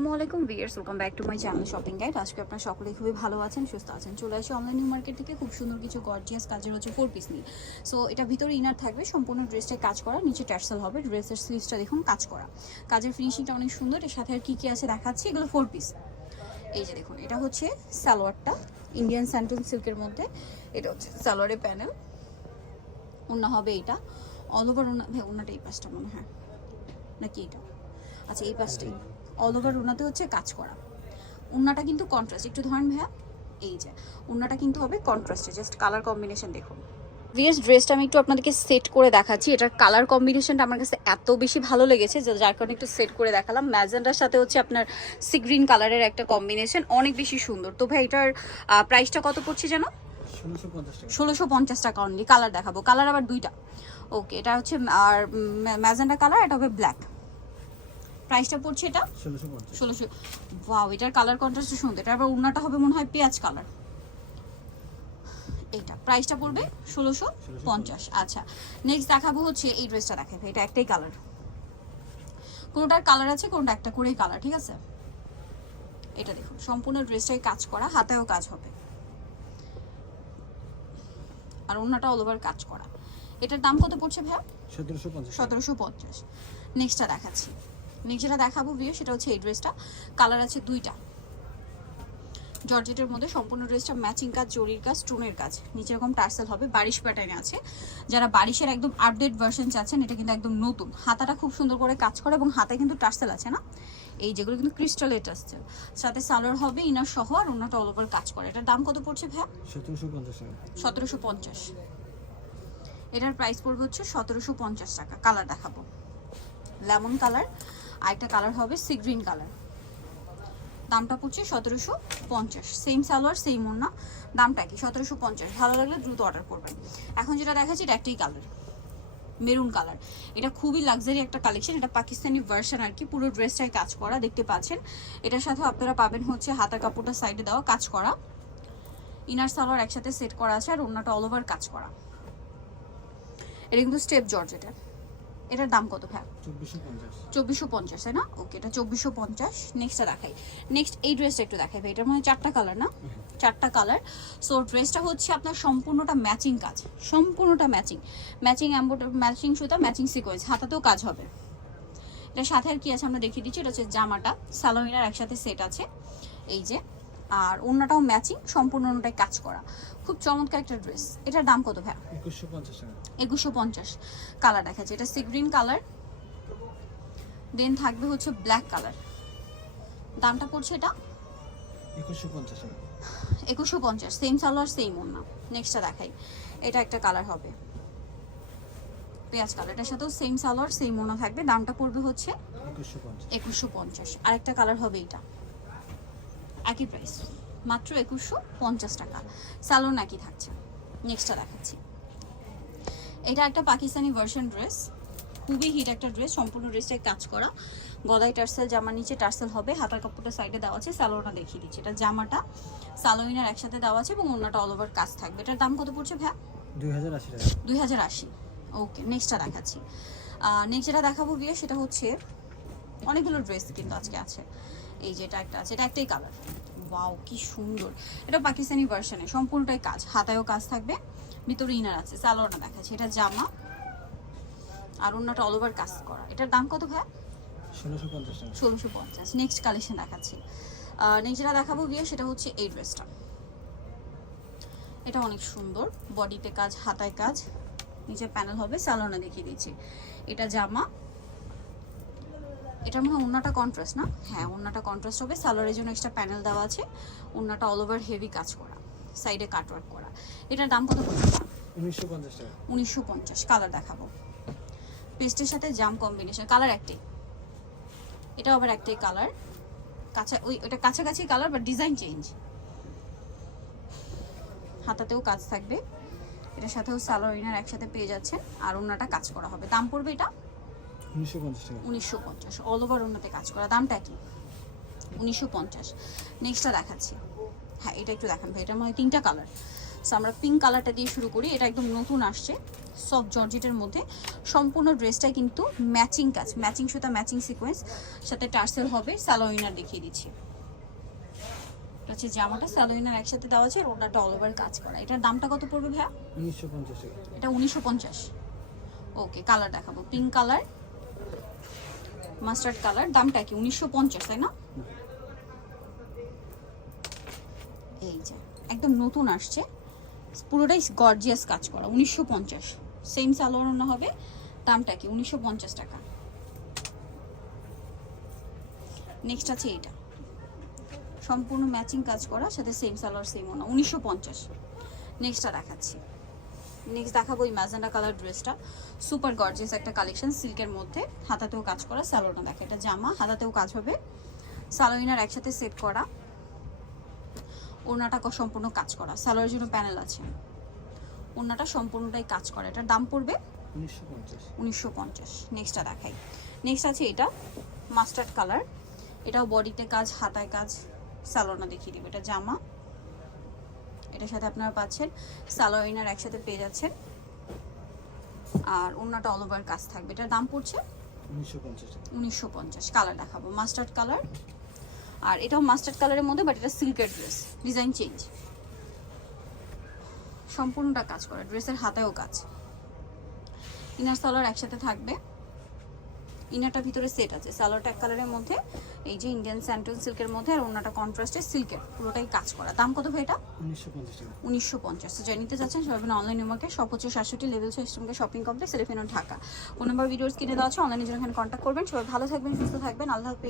আসসালামাইকুম viewers welcome back to my channel shopping guide আজকে আপনারা সকলেই খুবই ভালো আছেন, সুস্থ আছেন। চলে আসি অনলাইন মার্কেট থেকে খুব সুন্দর কিছু গর্জিয়াস কাজের হচ্ছে ফোর পিস নিয়ে। সো এটা ভিতরে ইনার থাকবে, সম্পূর্ণ ড্রেসটায় কাজ করা, নিচে টার্সেল হবে ড্রেসের স্লিভসটা দেখুন, কাজ করা। কাজের ফিনিশিংটা অনেক সুন্দর, এর সাথে আর কী কী আছে দেখাচ্ছি, এগুলো ফোর পিস এই যে দেখুন, এটা হচ্ছে সালোয়ারটা ইন্ডিয়ান স্যান্টন সিল্কের মধ্যে। এটা হচ্ছে সালোয়ারের প্যানেল ওন্না হবে এটা। অল ওভার ওনা ওনাটা এই পাশটা মনে হয়। নাকি এটা? আচ্ছা এই পাশটাই। অল ওভার ওনাতে হচ্ছে কাজ করা। ওনাটা কিন্তু কন্ট্রাস্ট একটু ধরেন ভাইয়া এই যে ওনাটা কিন্তু হবে কন্ট্রাস্টে জাস্ট কালার কম্বিনেশন দেখুন। ভিএস ড্রেসটা আমি একটু আপনাদেরকে সেট করে দেখাচ্ছি। এটার কালার কম্বিনেশনটা আমার কাছে এত বেশি ভালো লেগেছে যে যার কারণে একটু সেট করে দেখালাম। ম্যাজেন্ডার সাথে হচ্ছে আপনার সি গ্রিন কালারের একটা কম্বিনেশন অনেক বেশি সুন্দর। তো ভাই এটার প্রাইসটা কত পড়ছে যেন? ষোলোশো পঞ্চাশ টাকা। ষোলোশো পঞ্চাশ টাকা অনলি কালার দেখাবো। কালার আবার দুইটা। ওকে এটা হচ্ছে আর ম্যাজেন্ডা কালার এটা হবে ব্ল্যাক প্রাইসটা পড়ছে এটা? ষোলোশো ওয়াও এটার কালার কন্ট্রাস্ট সুন্দর। এটা আবার উন্নাটা হবে মনে হয় পেঁয়াজ কালার এইটা প্রাইসটা পড়বে ষোলোশো পঞ্চাশ। আচ্ছা নেক্সট দেখাবো হচ্ছে এই ড্রেসটা দেখাবে এটা একটাই কালার কোনোটার কালার আছে কোনোটা একটা করেই কালার ঠিক আছে? এটা দেখুন সম্পূর্ণ ড্রেসটাই কাজ করা হাতেও কাজ হবে। আর অন্যটা অল ওভার কাজ করা। এটার দাম কত পড়ছে ভাইয়া? সতেরোশো পঞ্চাশ। সতেরোশো পঞ্চাশ। নেক্সটটা দেখাচ্ছি। নেক্সট যেটা দেখাবো ভিও সেটা হচ্ছে এই ড্রেসটা কালার আছে দুইটা। জর্জেটের মধ্যে সম্পূর্ণ ড্রেসটা ম্যাচিং কাজ জরির কাজ স্টোনের কাজ। নিচে এরকম টার্সেল হবে বারিশ প্যাটার্নে আছে। যারা বারিশের একদম আপডেট ভার্সন চাচ্ছেন এটা কিন্তু একদম নতুন। হাতাটা খুব সুন্দর করে কাজ করে এবং হাতায় কিন্তু টার্সেল আছে না? এই যেগুলো কিন্তু ক্রিস্টাল টার্সেল সাথে সালোয়ার হবে ইনার সহ আর অন্যটা অল ওভার কাজ করে। এটার দাম কত পড়ছে ভাইয়া? সতেরোশো পঞ্চাশ টাকা। সতেরোশো পঞ্চাশ। এটার প্রাইস পড়বে হচ্ছে সতেরোশো পঞ্চাশ টাকা। কালার দেখাবো। লেমন কালার আর একটা কালার হবে সি গ্রিন কালার দামটা পড়ছে সতেরোশো পঞ্চাশ। সেম সালোয়ার সেম ওড়না। দামটা কি? সতেরোশো পঞ্চাশ। ভালো লাগলে দ্রুত অর্ডার করবেন। এখন যেটা দেখাচ্ছি, এটা একটাই কালার মেরুন কালার এটা খুবই লাক্সারি একটা কালেকশন এটা পাকিস্তানি ভার্সন আর কি। পুরো ড্রেসটাই কাজ করা, দেখতে পাচ্ছেন। এটার সাথে আপনারা পাবেন হচ্ছে হাতার কাপড়টা সাইডে দেওয়া, কাজ করা। ইনার সালোয়ার একসাথে সেট করা আছে আর অন্যটা অল ওভার কাজ করা। এটা কিন্তু স্টেপ জর্জ এটা। এটার দাম কত ভাই? চব্বিশশো পঞ্চাশ। তাই না? ওকে এটা চব্বিশশো পঞ্চাশ। নেক্সটটা দেখাই। নেক্সট এই ড্রেসটা একটু দেখাই ভাই। এটার মধ্যে চারটা কালার না? চারটা কালার সো ড্রেসটা হচ্ছে আপনার সম্পূর্ণটা ম্যাচিং কাজ। সম্পূর্ণটা ম্যাচিং ম্যাচিং অ্যাম্বোড ম্যাচিং সুতা ম্যাচিং সিকোয়েন্স হাতাতেও কাজ হবে। এটার সাথে আর কি আছে? আমরা দেখিয়ে দিচ্ছি। এটা হচ্ছে জামাটা। সালোমিনার একসাথে সেট আছে। এই যে। আর অন্যটাও ম্যাচিং সম্পূর্ণ অন্যটাই কাজ করা। খুব চমৎকার একটা ড্রেস এটার দাম কত ভাই একুশশো পঞ্চাশ কালার দেখাচ্ছে। এটা সি গ্রিন কালার দেন থাকবে হচ্ছে ব্ল্যাক কালার দামটা পড়ছে এটা? একুশশো পঞ্চাশ সেম সালোয়ার সেম ওনা নেক্সটটা দেখাই। এটা একটা কালার হবে। পেঁয়াজ কালার এটার সাথেও সেম সালোয়ার সেম ওনা থাকবে। দামটা পড়বে হচ্ছে একুশশো পঞ্চাশ। আরেকটা কালার হবে এটা। একই প্রাইস মাত্র একুশশো পঞ্চাশ টাকা। স্যালোন একই থাকছে। নেক্সটটা দেখাচ্ছি। এটা একটা পাকিস্তানি ভার্সন ড্রেস খুবই হিট একটা ড্রেস সম্পূর্ণ ড্রেসটাই কাজ করা। গদাই টার্সেল জামার নিচে টার্সেল হবে। হাতার কাপড়টা সাইডে দেওয়া আছে। স্যালোনা দেখিয়ে দিচ্ছে। এটা জামাটা সালোইনার একসাথে দেওয়া আছে এবং অন্যটা অল ওভার কাজ থাকবে। এটার দাম কত পড়ছে ভ্যা দুই হাজার আশি দুই হাজার আশি। ওকে নেক্সটটা দেখাচ্ছি। নেক্সট যেটা দেখাবো বিয়ে সেটা হচ্ছে অনেকগুলো ড্রেস কিন্তু আজকে আছে। এই যে এটা একটা আছে এটা একটাই কালার ওয়াও কি সুন্দর। এটা পাকিস্তানি ভার্সনে সম্পূর্ণটাই কাজ। হাতায়ও কাজ থাকবে। ভিতরে ইনার আছে সালোয়ারটা দেখাচ্ছি। এটা জামা। আর অন্যটা অল ওভার কাজ করা। এটার দাম কত ভাই ষোলোশো পঞ্চাশ নেক্সট কালেকশন দেখাচ্ছি। নেক্সট যেটা দেখাবো বিয়ে সেটা হচ্ছে এই ড্রেসটা এটা অনেক সুন্দর। বডিতে কাজ হাতায় কাজ। নিচে প্যানেল হবে স্যালোনা দেখিয়ে দিচ্ছি। এটা জামা। এটা মনে হয় অন্যটা কন্ট্রাস্ট না? হ্যাঁ অন্যটা কন্ট্রাস্ট হবে। সালোয়ারের জন্য এক্সট্রা প্যানেল দেওয়া আছে। অন্যটা অল ওভার হেভি কাজ করা। সাইডে কাটওয়ার্ক করা। এটার দাম কত উনিশশো পঞ্চাশ কালার দেখাবো। পেস্টের সাথে জাম কম্বিনেশন কালার একটাই। এটা আবার একটাই কালার কাঁচা ওই ওটা কাছাকাছি কালার বাট ডিজাইন চেঞ্জ হাতাতেও কাজ থাকবে। এটার সাথেও সালোয়ার ইনার একসাথে পেয়ে যাচ্ছেন। আর অন্যটা কাজ করা হবে। দাম পড়বে এটা? উনিশশো পঞ্চাশ অল ওভার অন্যতে কাজ করা। দামটা কি? উনিশশো পঞ্চাশ। নেক্সটটা দেখাচ্ছি। হ্যাঁ এটা একটু দেখান ভাই এটার মধ্যে তিনটা কালার সো আমরা পিঙ্ক কালারটা দিয়ে শুরু করি। এটা একদম নতুন আসছে সফট জর্জেটের মধ্যে। সম্পূর্ণ ড্রেসটাই কিন্তু ম্যাচিং কাজ ম্যাচিং সুতা ম্যাচিং সিকোয়েন্স সাথে টার্সেল হবে স্যালোইনার দেখিয়ে দিচ্ছি। এটা হচ্ছে জামাটা স্যালোইনার একসাথে দেওয়া আছে আর ওনাটা অল ওভার কাজ করা। এটার দামটা কত পড়বে ভাইয়া? উনিশশো পঞ্চাশ এটা উনিশশো পঞ্চাশ। ওকে কালার দেখাবো। পিঙ্ক কালার মাস্টার্ড কালার, দামটা কি? উনিশশো পঞ্চাশ, তাই না? এই যে, একদম নতুন আসছে। পুরোটাই গর্জিয়াস কাজ করা, উনিশশো পঞ্চাশ। সেম সালোয়ার অন্য হবে, দামটা কি? উনিশশো পঞ্চাশ টাকা। নেক্সট আছে এটা সম্পূর্ণ ম্যাচিং কাজ করা, সাথে সেম সালোয়ার সেম ওনা উনিশশো পঞ্চাশ। নেক্সটটা দেখাচ্ছি। নেক্সট দেখাবো এই ম্যাজেন্ডা কালার ড্রেসটা। সুপার গর্জিয়াস একটা কালেকশন সিল্কের মধ্যে। হাতাতেও কাজ করা স্যালোনা দেখা এটা জামা হাতাতেও কাজ হবে। স্যালোইনার একসাথে সেট করা। ওড়নাটা ক- সম্পূর্ণ কাজ করা। স্যালোয়ারের জন্য প্যানেল আছে। ওড়নাটা সম্পূর্ণটাই কাজ করা। এটার দাম পড়বে উনিশশো পঞ্চাশ। নেক্সটটা দেখাই। নেক্সট আছে এটা মাস্টার্ড কালার। এটাও বডিতে কাজ হাতায় কাজ। স্যালোনা দেখিয়ে দেবে। এটা জামা। এটার সাথে আপনারা পাচ্ছেন সালোয়ার ইনার একসাথে পেয়ে যাচ্ছেন। আর অন্যটা অল ওভার কাজ থাকবে। এটার দাম পড়ছে উনিশশো পঞ্চাশ কালার দেখাবো। মাস্টার্ড কালার আর এটাও মাস্টার্ড কালারের মধ্যে বাট এটা সিল্কের ড্রেস ডিজাইন চেঞ্জ সম্পূর্ণটা কাজ করা। ড্রেসের হাতেও কাজ। ইনার সালোয়ার একসাথে থাকবে। ইনারটা ভিতরে সেট আছে। সালোয়ারটা এক কালারের মধ্যে। এই যে ইন্ডিয়ান স্যান্টন সিল্কের মধ্যে আর অন্যটা কন্ট্রাস্টে সিল্কের পুরোটাই কাজ করা। দাম কত ভাই এটা? উনিশশো পঞ্চাশ যা নিতে যাচ্ছেন সবাই অনলাইন নিউমার্কে সব হচ্ছে সাতষট্টি লেভেল সিস্টেমকে shopping complex elephant Dhaka. Phone number videos কিনে দেওয়া আছে অনলাইনে জন্য এখানে কন্ট্যাক্ট করবেন। সবাই ভালো থাকবেন সুস্থ থাকবেন আল্লাহ হাফেজ।